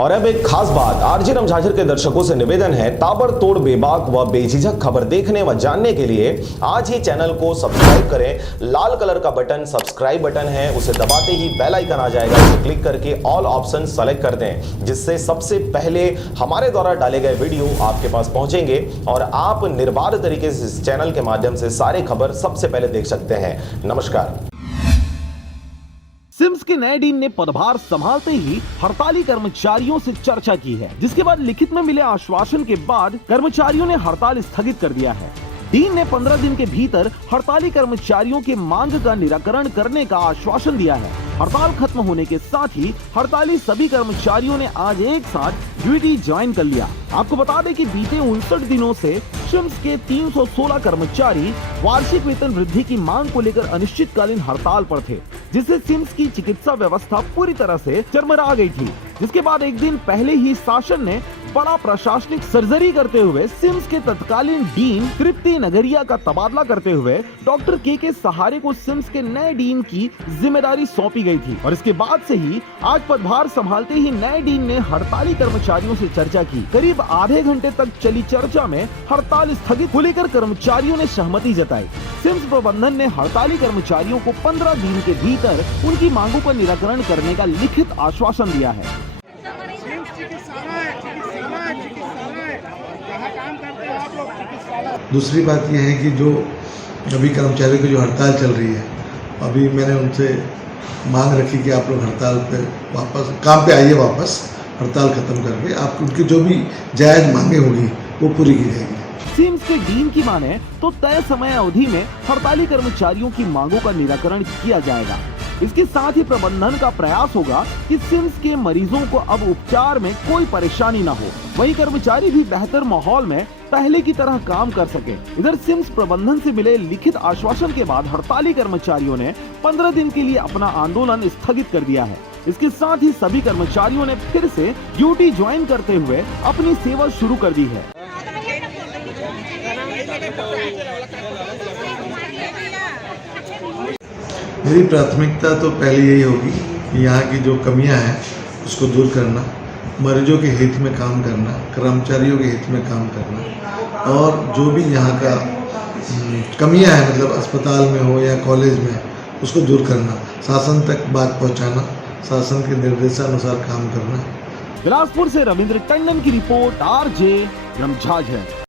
और अब एक खास बात, आरजे रमझाझर के दर्शकों से निवेदन है, ताबड़तोड़ बेबाक व बेझिझक खबर देखने व जानने के लिए आज ही चैनल को सब्सक्राइब करें। लाल कलर का बटन सब्सक्राइब बटन है, उसे दबाते ही बेल आइकन आ जाएगा, उसे क्लिक करके ऑल ऑप्शन सेलेक्ट कर दें, जिससे सबसे पहले हमारे द्वारा डाले गए वीडियो आपके पास पहुंचेंगे और आप निर्बाध तरीके से इस चैनल के माध्यम से सारे खबर सबसे पहले देख सकते हैं। नमस्कार। सिम्स के नए डीन ने पदभार संभालते ही हड़ताली कर्मचारियों से चर्चा की है, जिसके बाद लिखित में मिले आश्वासन के बाद कर्मचारियों ने हड़ताल स्थगित कर दिया है। डीन ने 15 दिन के भीतर हड़ताली कर्मचारियों के मांग का निराकरण करने का आश्वासन दिया है। हड़ताल खत्म होने के साथ ही हड़ताली सभी कर्मचारियों ने आज एक साथ ड्यूटी ज्वाइन कर लिया। आपको बता दें कि बीते 59 दिनों से सिम्स के 316 कर्मचारी वार्षिक वेतन वृद्धि की मांग को लेकर अनिश्चितकालीन हड़ताल पर थे, जिससे सिम्स की चिकित्सा व्यवस्था पूरी तरह से चरमरा गई थी। जिसके बाद एक दिन पहले ही शासन ने बड़ा प्रशासनिक सर्जरी करते हुए सिम्स के तत्कालीन डीन तृप्ति नगरिया का तबादला करते हुए डॉक्टर के सहारे को सिम्स के नए डीन की जिम्मेदारी सौंपी गई थी। और इसके बाद से ही आज पदभार संभालते ही नए डीन ने हड़ताली कर्मचारियों से चर्चा की। करीब आधे घंटे तक चली चर्चा में हड़ताल स्थगित को लेकर कर्मचारियों ने सहमति जताई। सिम्स प्रबंधन ने हड़ताली कर्मचारियों को 15 दिन के भीतर उनकी मांगों का निराकरण करने का लिखित आश्वासन दिया है। दूसरी बात यह है कि जो अभी कर्मचारियों की जो हड़ताल चल रही है, अभी मैंने उनसे मांग रखी कि आप लोग हड़ताल पे वापस काम पे आइए, वापस हड़ताल खत्म करके आप उनकी जो भी जायज़ मांगे होगी वो पूरी की जाएगी। सिम्स के डीन की माने तो तय समय अवधि में हड़ताली कर्मचारियों की मांगों का निराकरण किया जाएगा। इसके साथ ही प्रबंधन का प्रयास होगा कि सिम्स के मरीजों को अब उपचार में कोई परेशानी न हो, वहीं कर्मचारी भी बेहतर माहौल में पहले की तरह काम कर सके। इधर सिम्स प्रबंधन से मिले लिखित आश्वासन के बाद हड़ताली कर्मचारियों ने 15 दिन के लिए अपना आंदोलन स्थगित कर दिया है। इसके साथ ही सभी कर्मचारियों ने फिर से ड्यूटी ज्वाइन करते हुए अपनी सेवा शुरू कर दी है। मेरी प्राथमिकता तो पहले यही होगी कि यहाँ की जो कमियाँ हैं उसको दूर करना, मरीजों के हित में काम करना, कर्मचारियों के हित में काम करना, और जो भी यहाँ का कमियाँ हैं, मतलब अस्पताल में हो या कॉलेज में, उसको दूर करना, शासन तक बात पहुँचाना, शासन के निर्देशानुसार काम करना। बिलासपुर से रविंद्र टंडन की रिपोर्ट, आरजे रमझाझर।